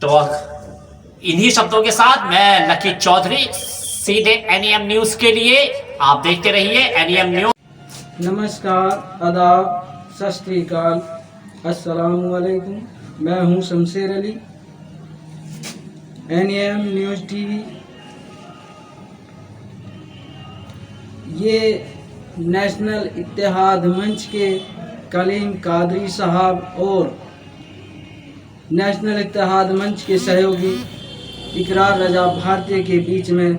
तो इन्हीं शब्दों के साथ मैं लकी चौधरी, सीधे NEM न्यूज के लिए आप देखते रहिए NEM न्यूज। नमस्कार, आदाब, सत श्री अकाल, अस्सलामु अलैकुम। मैं हूं Shamsher Ali, NEM news TV। ये नेशनल इत्तेहाद मंच के कलीम कादरी साहब और नेशनल इत्तेहाद मंच के सहयोगी इकरार रजा भारती के बीच में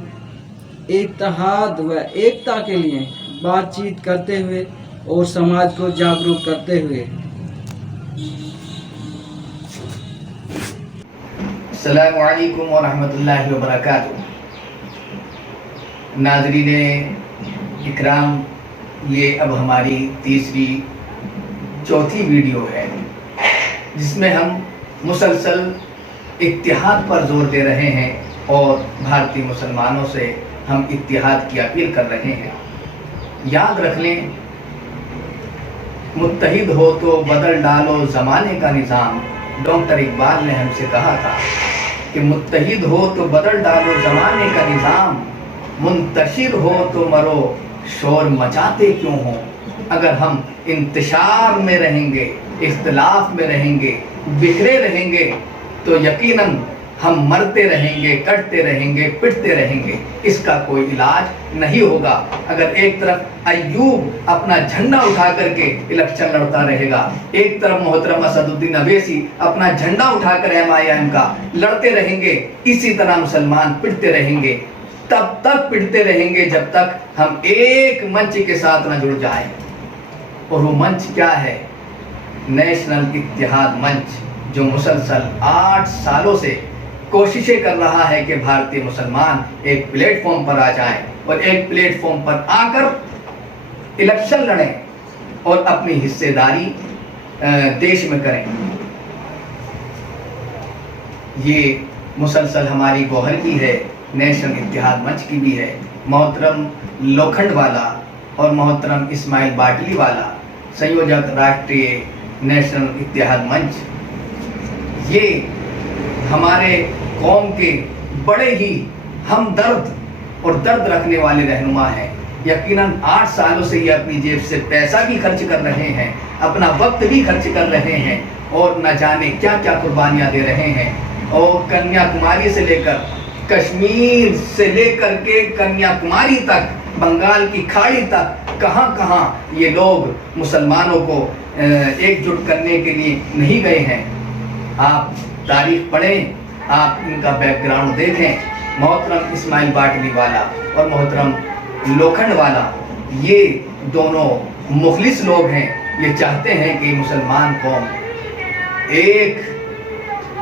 इत्तेहाद व एकता के लिए बातचीत करते हुए और समाज को जागरूक करते हुए। अस्सलामु अलैकुम व रहमतुल्लाहि व बरकातुहू। नाज़रीने इकराम, ये अब हमारी चौथी वीडियो है जिसमें हम मुसलसल इत्तिहाद पर जोर दे रहे हैं और भारतीय मुसलमानों से हम इत्तिहाद की अपील कर रहे हैं। याद रख लें, मुत्तहिद हो तो बदल डालो ज़माने का निज़ाम। डॉक्टर इकबाल ने हमसे कहा था कि मुत्तहिद हो तो बदल डालो ज़माने का निज़ाम, मुंतशिर हो तो मरो शोर मचाते क्यों हो। अगर हम इंतशार में रहेंगे, इख्तिलाफ में रहेंगे, बिखरे रहेंगे तो यकीनन हम मरते रहेंगे, कटते रहेंगे, पिटते रहेंगे। इसका कोई इलाज नहीं होगा। अगर एक तरफ अय्यूब अपना झंडा उठा करके इलेक्शन लड़ता रहेगा, एक तरफ मोहतरम असदुद्दीन अवैसी अपना झंडा उठाकर MIM का लड़ते रहेंगे, इसी तरह मुसलमान पिटते रहेंगे। तब तक पिटते रहेंगे जब तक हम एक मंच के साथ न जुड़ जाएं। और वो मंच क्या है? नेशनल इत्तेहाद मंच, जो मुसलसल 8 सालों से कोशिशें कर रहा है कि भारतीय मुसलमान एक प्लेटफॉर्म पर आ जाएं और एक प्लेटफॉर्म पर आकर इलेक्शन लड़ें और अपनी हिस्सेदारी देश में करें। ये मुसलसल हमारी गौहर की है, नेशनल इत्तेहाद मंच की भी है। मोहतरम लोखंड वाला और मोहतरम इस्माइल बाटली वाला, संयोजक राष्ट्रीय नेशनल इत्तेहाद मंच, ये हमारे कौम के बड़े ही हमदर्द और दर्द रखने वाले रहनुमा हैं। यकीनन 8 सालों से ये अपनी जेब से पैसा भी खर्च कर रहे हैं, अपना वक्त भी खर्च कर रहे हैं और न जाने क्या क्या कुर्बानियाँ दे रहे हैं। और कन्याकुमारी से लेकर, कश्मीर से लेकर के कन्याकुमारी तक, बंगाल की खाड़ी तक, कहाँ कहाँ ये लोग मुसलमानों को एकजुट करने के लिए नहीं गए हैं। आप तारीख पढ़ें, आप इनका बैकग्राउंड देखें। मोहतरम इस्माइल बाटली वाला और मोहतरम लोखंड वाला, ये दोनों मुखलिस लोग हैं। ये चाहते हैं कि मुसलमान कौम एक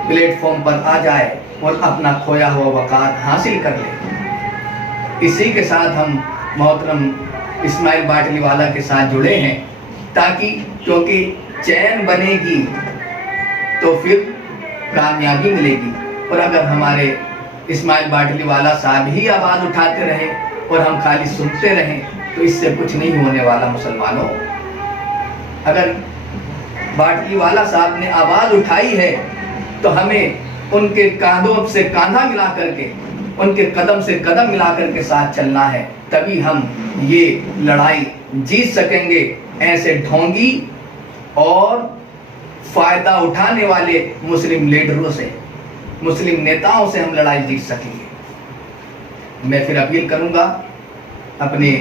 प्लेटफॉर्म पर आ जाए और अपना खोया हुआ वक़ार हासिल कर ले। इसी के साथ हम मोहतरम इस्माइल बाटली वाला के साथ जुड़े हैं, ताकि क्योंकि चैन बनेगी तो फिर कामयाबी मिलेगी। और अगर हमारे इस्माइल बाटली वाला साहब ही आवाज़ उठाते रहे और हम खाली सुनते रहें तो इससे कुछ नहीं होने वाला। मुसलमानों, अगर बाटली वाला साहब ने आवाज़ उठाई है तो हमें उनके कांधों से कांधा मिला करके, उनके कदम से कदम मिला करके साथ चलना है, तभी हम ये लड़ाई जीत सकेंगे। ऐसे ढोंगी और फायदा उठाने वाले मुस्लिम लीडरों से, मुस्लिम नेताओं से हम लड़ाई जीत सकेंगे। मैं फिर अपील करूंगा अपने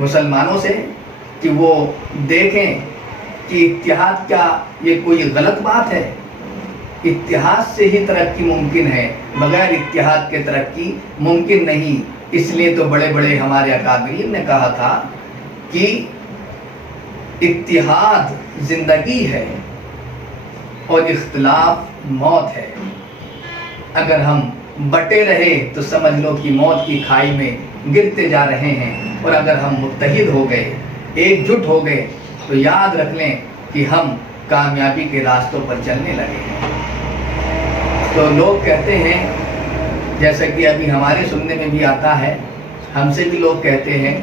मुसलमानों से कि वो देखें कि इत्तेहाद क्या ये कोई गलत बात है। इत्तेहाद से ही तरक्की मुमकिन है, बगैर इत्तेहाद के तरक्की मुमकिन नहीं। इसलिए तो बड़े बड़े हमारे अकाबिरीन ने कहा था कि इत्तेहाद जिंदगी है और इख्तिलाफ मौत है। अगर हम बटे रहे तो समझ लो कि मौत की खाई में गिरते जा रहे हैं। और अगर हम मुत्तहिद हो गए, एकजुट हो गए, तो याद रख लें कि हम कामयाबी के रास्तों पर चलने लगे हैं। तो लोग कहते हैं, जैसा कि अभी हमारे सुनने में भी आता है, हमसे भी लोग कहते हैं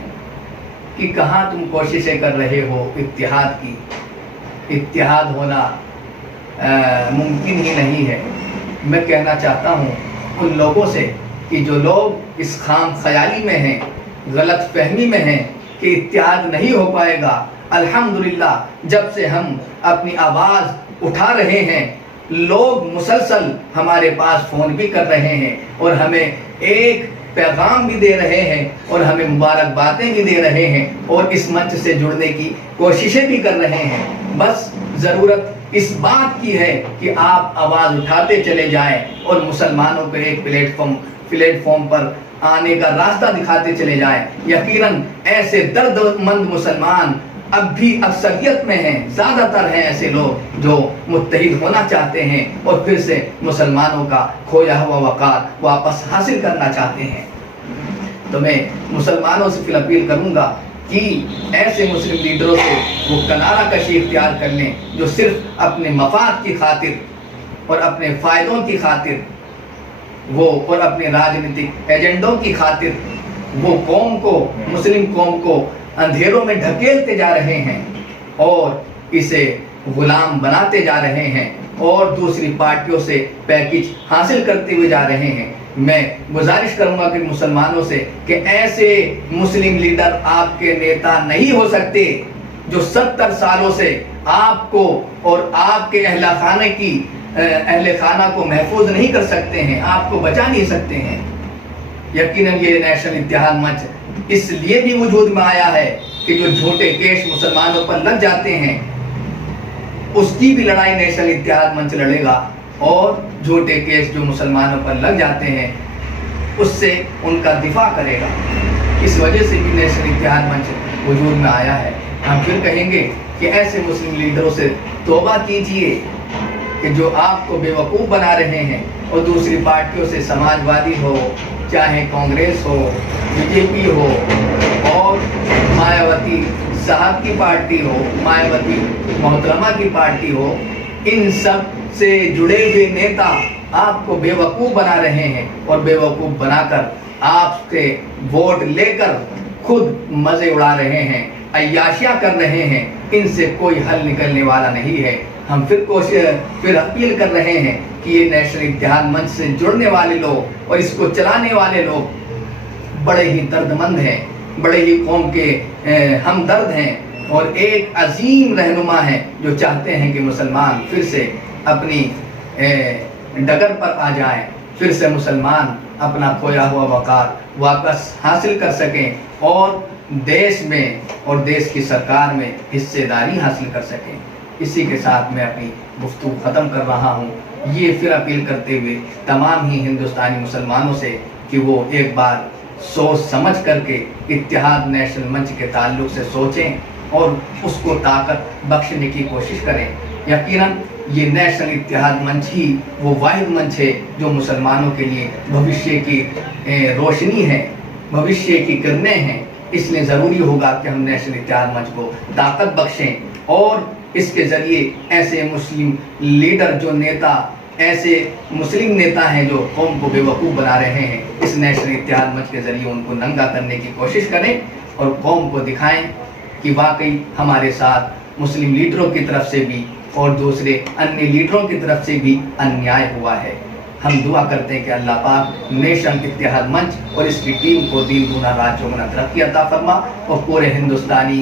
कि कहाँ तुम कोशिशें कर रहे हो इत्तेहाद की। इत्तेहाद होना मुमकिन ही नहीं है। मैं कहना चाहता हूँ उन लोगों से कि जो लोग इस खाम ख्याली में हैं, गलत फहमी में हैं कि इत्तेहाद नहीं हो पाएगा, अल्हम्दुलिल्लाह जब से हम अपनी आवाज़ उठा रहे हैं, लोग मुसलसल हमारे पास फ़ोन भी कर रहे हैं और हमें एक पैगाम भी दे रहे हैं और हमें मुबारकबादें भी दे रहे हैं और इस मंच से जुड़ने की कोशिशें भी कर रहे हैं। बस ज़रूरत इस बात की है कि आप आवाज़ उठाते चले जाएं और मुसलमानों को एक प्लेटफॉर्म पर आने का रास्ता दिखाते चले जाएं। यकीनन ऐसे दर्दमंद मुसलमान अब भी अक्सरियत में हैं, ज़्यादातर हैं ऐसे लोग जो मुत्तहिद होना चाहते हैं और फिर से मुसलमानों का खोया हुआ वक़ार वापस हासिल करना चाहते हैं। तो मैं मुसलमानों से फिर अपील करूँगा कि ऐसे मुस्लिम लीडरों से वो किनारा कशी इख्तियार कर लें जो सिर्फ अपने मफाद की खातिर और अपने फ़ायदों की खातिर वो और अपने राजनीतिक एजेंडों की खातिर वो कौम को, मुस्लिम कौम को अंधेरों में ढकेलते जा रहे हैं और इसे गुलाम बनाते जा रहे हैं और दूसरी पार्टियों से पैकेज हासिल करते हुए जा रहे हैं। मैं गुजारिश करूंगा कि मुसलमानों से कि ऐसे मुस्लिम लीडर आपके नेता नहीं हो सकते जो 70 सालों से आपको और आपके अहले खाना को महफूज नहीं कर सकते हैं, आपको बचा नहीं सकते हैं। यकीनन ये नेशनल इत्तेहाद मंच इसलिए भी वजूद में आया है कि जो झूठे केस मुसलमानों पर लग जाते हैं उसकी भी लड़ाई नेशनल इत्तेहाद मंच लड़ेगा और झूठे केस जो मुसलमानों पर लग जाते हैं उससे उनका दिफा करेगा। इस वजह से भी नेशनल इत्तेहाद मंच वजूद में आया है। हम फिर कहेंगे कि ऐसे मुस्लिम लीडरों से तौबा कीजिए कि जो आपको बेवकूफ़ बना रहे हैं और दूसरी पार्टियों से, समाजवादी हो, चाहे कांग्रेस हो, बीजेपी हो और मायावती साहब की पार्टी हो, मायावती मोहतरमा की पार्टी हो, इन सब से जुड़े हुए नेता आपको बेवकूफ़ बना रहे हैं और बेवकूफ़ बनाकर आपसे वोट लेकर खुद मज़े उड़ा रहे हैं, अय्याशियाँ कर रहे हैं। इनसे कोई हल निकलने वाला नहीं है। हम फिर अपील कर रहे हैं कि ये नेशनल इत्तेहाद मंच से जुड़ने वाले लोग और इसको चलाने वाले लोग बड़े ही दर्दमंद हैं, बड़े ही कौम के हमदर्द हैं और एक अजीम रहनुमा हैं जो चाहते हैं कि मुसलमान फिर से अपनी डगर पर आ जाएं, फिर से मुसलमान अपना खोया हुआ वक़ार वापस हासिल कर सकें और देश में और देश की सरकार में हिस्सेदारी हासिल कर सकें। इसी के साथ मैं अपनी गुफ्तगू ख़त्म कर रहा हूँ। ये फिर अपील करते हुए तमाम ही हिंदुस्तानी मुसलमानों से कि वो एक बार सोच समझ करके इत्तेहाद नेशनल मंच के ताल्लुक़ से सोचें और उसको ताकत बख्शने की कोशिश करें। यकीनन ये नेशनल इत्तेहाद मंच ही वो वाहिद मंच है जो मुसलमानों के लिए भविष्य की रोशनी है, भविष्य की किरणें हैं। इसलिए ज़रूरी होगा कि हम नेशनल इत्तेहाद मंच को ताकत बख्शें और इसके ज़रिए ऐसे मुस्लिम लीडर जो नेता, ऐसे मुस्लिम नेता हैं जो कौम को बेवकूफ़ बना रहे हैं, इस नेशनल इत्तेहाद मंच के ज़रिए उनको नंगा करने की कोशिश करें और कौम को दिखाएं कि वाकई हमारे साथ मुस्लिम लीडरों की तरफ से भी और दूसरे अन्य लीडरों की तरफ से भी अन्याय हुआ है। हम दुआ करते हैं कि अल्लाह पाक नेशनल इत्तेहाद मंच और इसकी टीम को दीन दूना रात चौगुना तरक्की अता फरमा और पूरे हिंदुस्तानी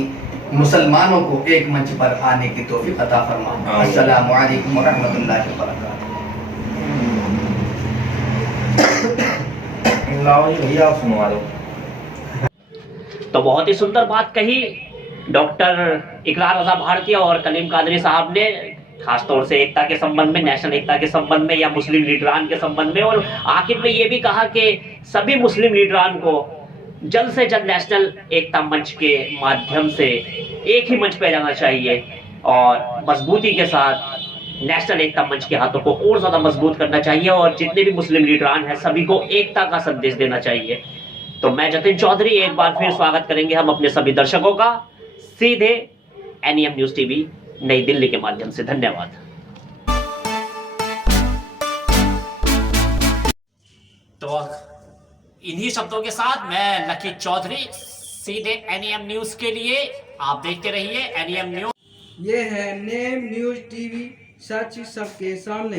मुसलमानों को एक मंच पर आने की तौफीक अता फरमा। अस्सलामु अलैकुम व रहमतुल्लाहि व बरकातहू। तो बहुत ही सुंदर बात कही डॉक्टर इकरार रज़ा भारती और कलीम कादरी साहब ने, खास तौर से एकता के संबंध में, नेशनल एकता के संबंध में या मुस्लिम लीडरान के संबंध में, और आखिर में ये भी कहा कि सभी मुस्लिम लीडरान को जल्द से जल्द नेशनल एकता मंच के माध्यम से एक ही मंच पे जाना चाहिए और मजबूती के साथ नेशनल एकता मंच के हाथों को और ज़्यादा मजबूत करना चाहिए और जितने भी मुस्लिम लीडरान हैं सभी को एकता का संदेश देना चाहिए। तो मैं जतिन चौधरी एक बार फिर स्वागत करेंगे हम अपने सभी दर्शकों का सीधे एनईएम न्यूज़ टीवी नई दिल्ली के माध्यम से। धन्यवाद। तो इन्हीं शब्दों के साथ मैं लकी चौधरी सीधे एनईएम न्यूज़ के लिए, आप देखते रहिए एनईएम न्यूज़। ये है नेम न्यूज़ टीवी, सच सबके सामने।